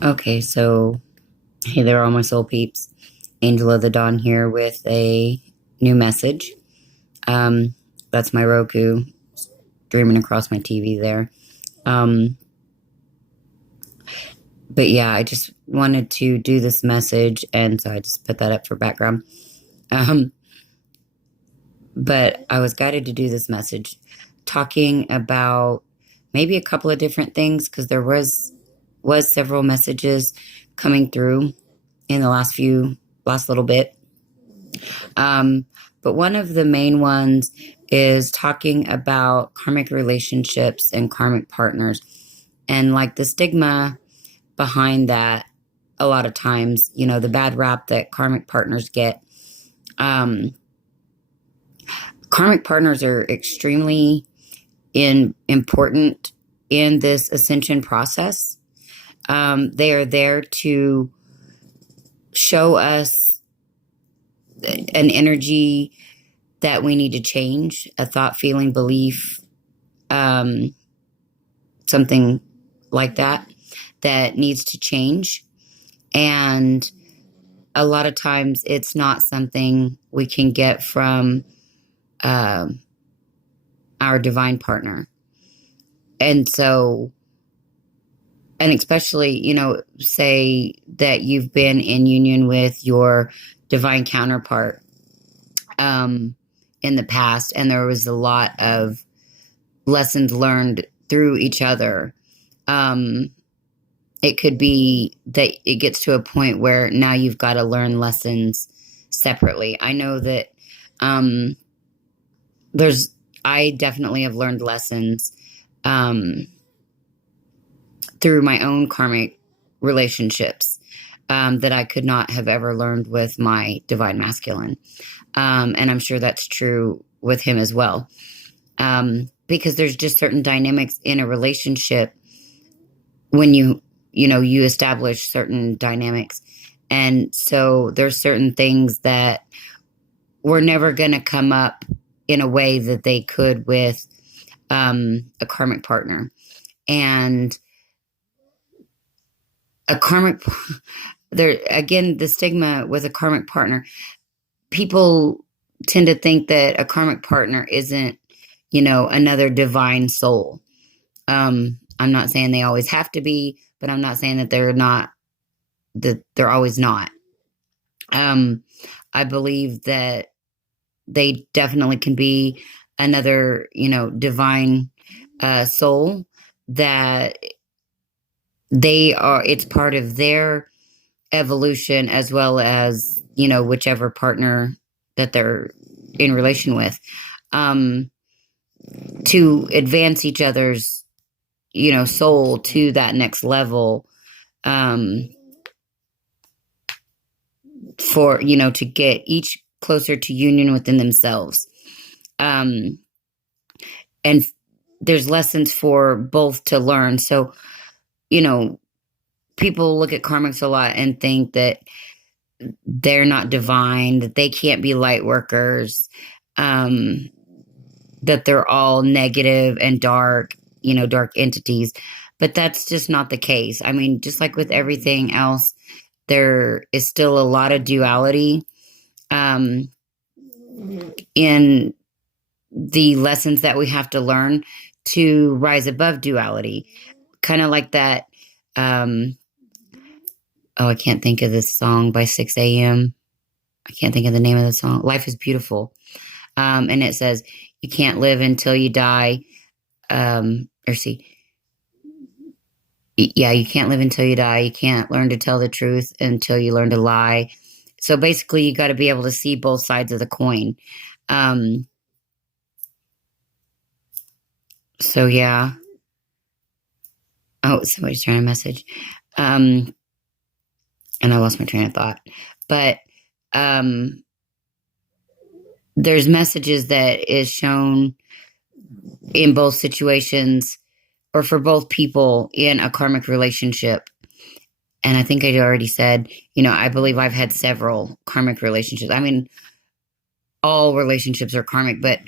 Okay, so hey there, all my soul peeps. Angel of the Dawn here with a new message. Um, that's my Roku streaming across my TV there. Um, but yeah, I just wanted to do this message, and so I just put that up for background. Um, but I was guided to do this message talking about maybe a couple of different things because there was several messages coming through in the last little bit. Um, but one of the main ones is talking about karmic relationships and karmic partners and like the stigma behind that. A lot of times, the bad rap that karmic partners get. Um, Karmic partners are extremely important in this ascension process. They are there to show us an energy that we need to change, a thought, feeling, belief, um, something like that needs to change. And a lot of times it's not something we can get from uh, our divine partner. And so, and especially, say that you've been in union with your divine counterpart in the past, and there was a lot of lessons learned through each other. Um, it could be that it gets to a point where now you've got to learn lessons separately. I know that um, there's, I definitely have learned lessons um, through my own karmic relationships that I could not have ever learned with my divine masculine. And I'm sure that's true with him as well. Because there's just certain dynamics in a relationship when you establish certain dynamics. And so there's certain things that were never going to come up in a way that they could with a karmic partner. And a karmic, there again, the stigma with a karmic partner, people tend to think that a karmic partner isn't, another divine soul. I'm not saying they always have to be, but I'm not saying that they're always not. Um, I believe that they definitely can be another, divine soul that it's part of their evolution as well as, whichever partner that they're in relation with, um, to advance each other's, soul to that next level, um, for, to get each closer to union within themselves. Um, and there's lessons for both to learn. So, you know, people look at karmics a lot and think that they're not divine, that they can't be light workers, um, that they're all negative and dark, dark entities. But that's just not the case. I mean, just like with everything else, there is still a lot of duality um, in the lessons that we have to learn to rise above duality. Kind of like that. Oh, I can't think of this song by 6 a.m. I can't think of the name of the song. Life is Beautiful. And it says, you can't live until you die. Or see, yeah, you can't live until you die. You can't learn to tell the truth until you learn to lie. So basically, you got to be able to see both sides of the coin. Um, so yeah. Oh, somebody's trying to message. And I lost my train of thought. But um, there's messages that is shown in both situations or for both people in a karmic relationship. And I think I already said, I believe I've had several karmic relationships. I mean, all relationships are karmic, but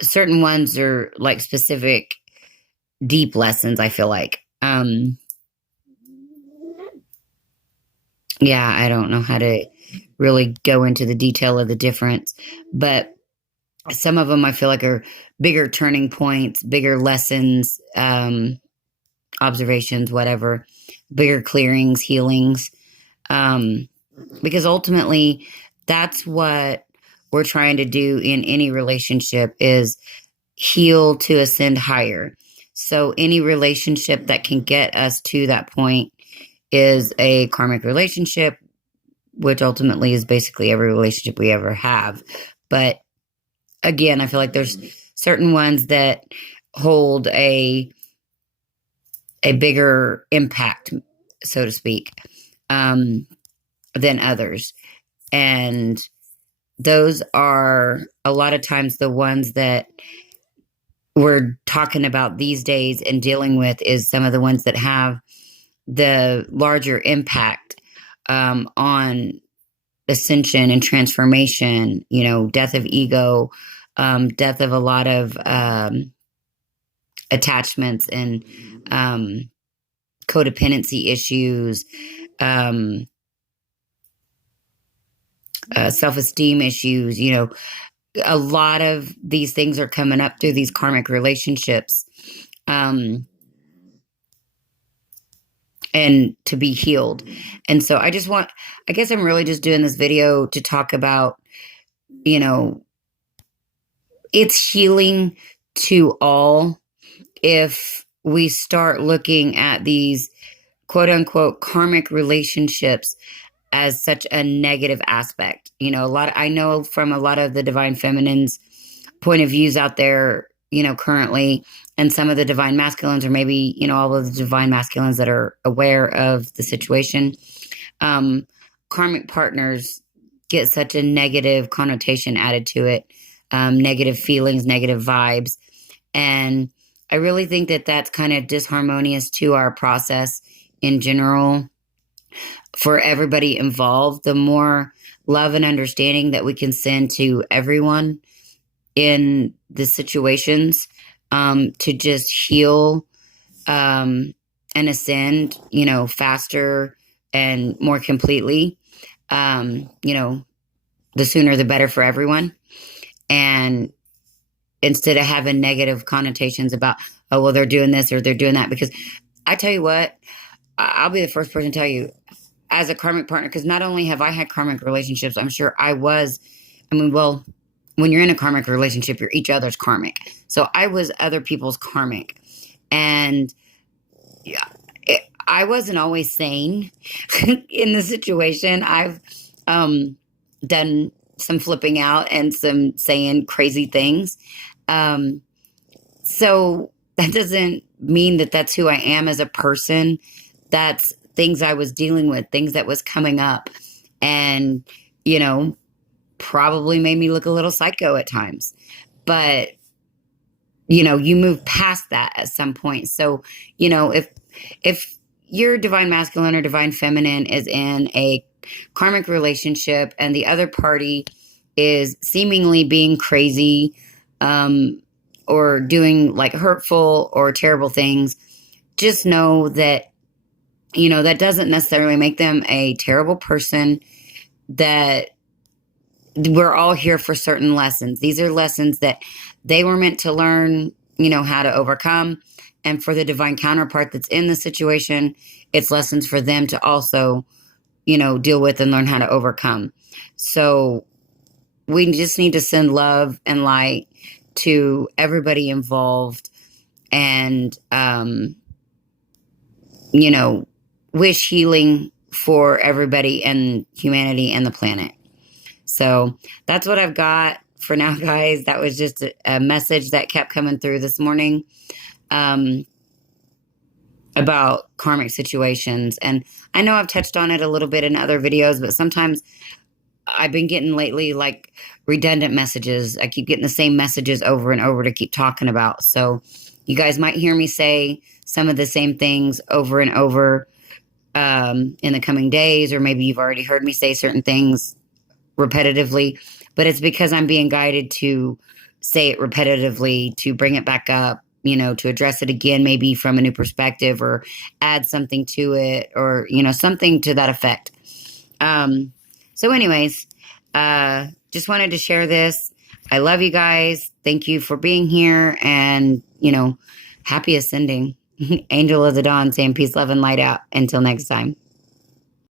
certain ones are like specific, deep lessons, I feel like. Yeah, I don't know how to really go into the detail of the difference, but some of them I feel like are bigger turning points, bigger lessons, observations, whatever, bigger clearings, healings. Um, because ultimately, that's what we're trying to do in any relationship is heal to ascend higher. So any relationship that can get us to that point is a karmic relationship, which ultimately is basically every relationship we ever have. But again, I feel like there's certain ones that hold a bigger impact, so to speak, um, than others. And those are a lot of times the ones that we're talking about these days and dealing with is some of the ones that have the larger impact on ascension and transformation, death of ego, death of a lot of attachments and codependency issues, um, self esteem issues. A lot of these things are coming up through these karmic relationships. And to be healed. And so I guess I'm really just doing this video to talk about, you know, it's healing to all if we start looking at these quote unquote karmic relationships as such a negative aspect. I know from a lot of the divine feminines point of views out there, currently, and some of the divine masculines, or maybe, all of the divine masculines that are aware of the situation. Karmic partners get such a negative connotation added to it, negative feelings, negative vibes. And I really think that that's kind of disharmonious to our process in general for everybody involved. The more love and understanding that we can send to everyone in the situations, to just heal and ascend, faster and more completely, the sooner the better for everyone. And instead of having negative connotations about, oh, well, they're doing this or they're doing that. Because I tell you what, I'll be the first person to tell you, as a karmic partner, because not only have I had karmic relationships, I'm sure well, when you're in a karmic relationship, you're each other's karmic. So I was other people's karmic. And yeah, I wasn't always sane in the situation. I've done some flipping out and some saying crazy things. So that doesn't mean that that's who I am as a person. That's things I was dealing with, things that was coming up. And, probably made me look a little psycho at times. But, you move past that at some point. So, if your divine masculine or divine feminine is in a karmic relationship and the other party is seemingly being crazy, or doing like hurtful or terrible things, just know that, that doesn't necessarily make them a terrible person, that we're all here for certain lessons. These are lessons that they were meant to learn, how to overcome. And for the divine counterpart that's in the situation, it's lessons for them to also, deal with and learn how to overcome. So we just need to send love and light to everybody involved and, wish healing for everybody and humanity and the planet. So that's what I've got for now, guys. That was just a message that kept coming through this morning, about karmic situations. And I know I've touched on it a little bit in other videos, but sometimes I've been getting lately like redundant messages. I keep getting the same messages over and over to keep talking about. So you guys might hear me say some of the same things over and over in the coming days, or maybe you've already heard me say certain things repetitively, but it's because I'm being guided to say it repetitively, to bring it back up, to address it again, maybe from a new perspective, or add something to it, or, something to that effect. So anyways, just wanted to share this. I love you guys. Thank you for being here, and happy ascending. Angel of the Dawn saying peace, love, and light out. Until next time.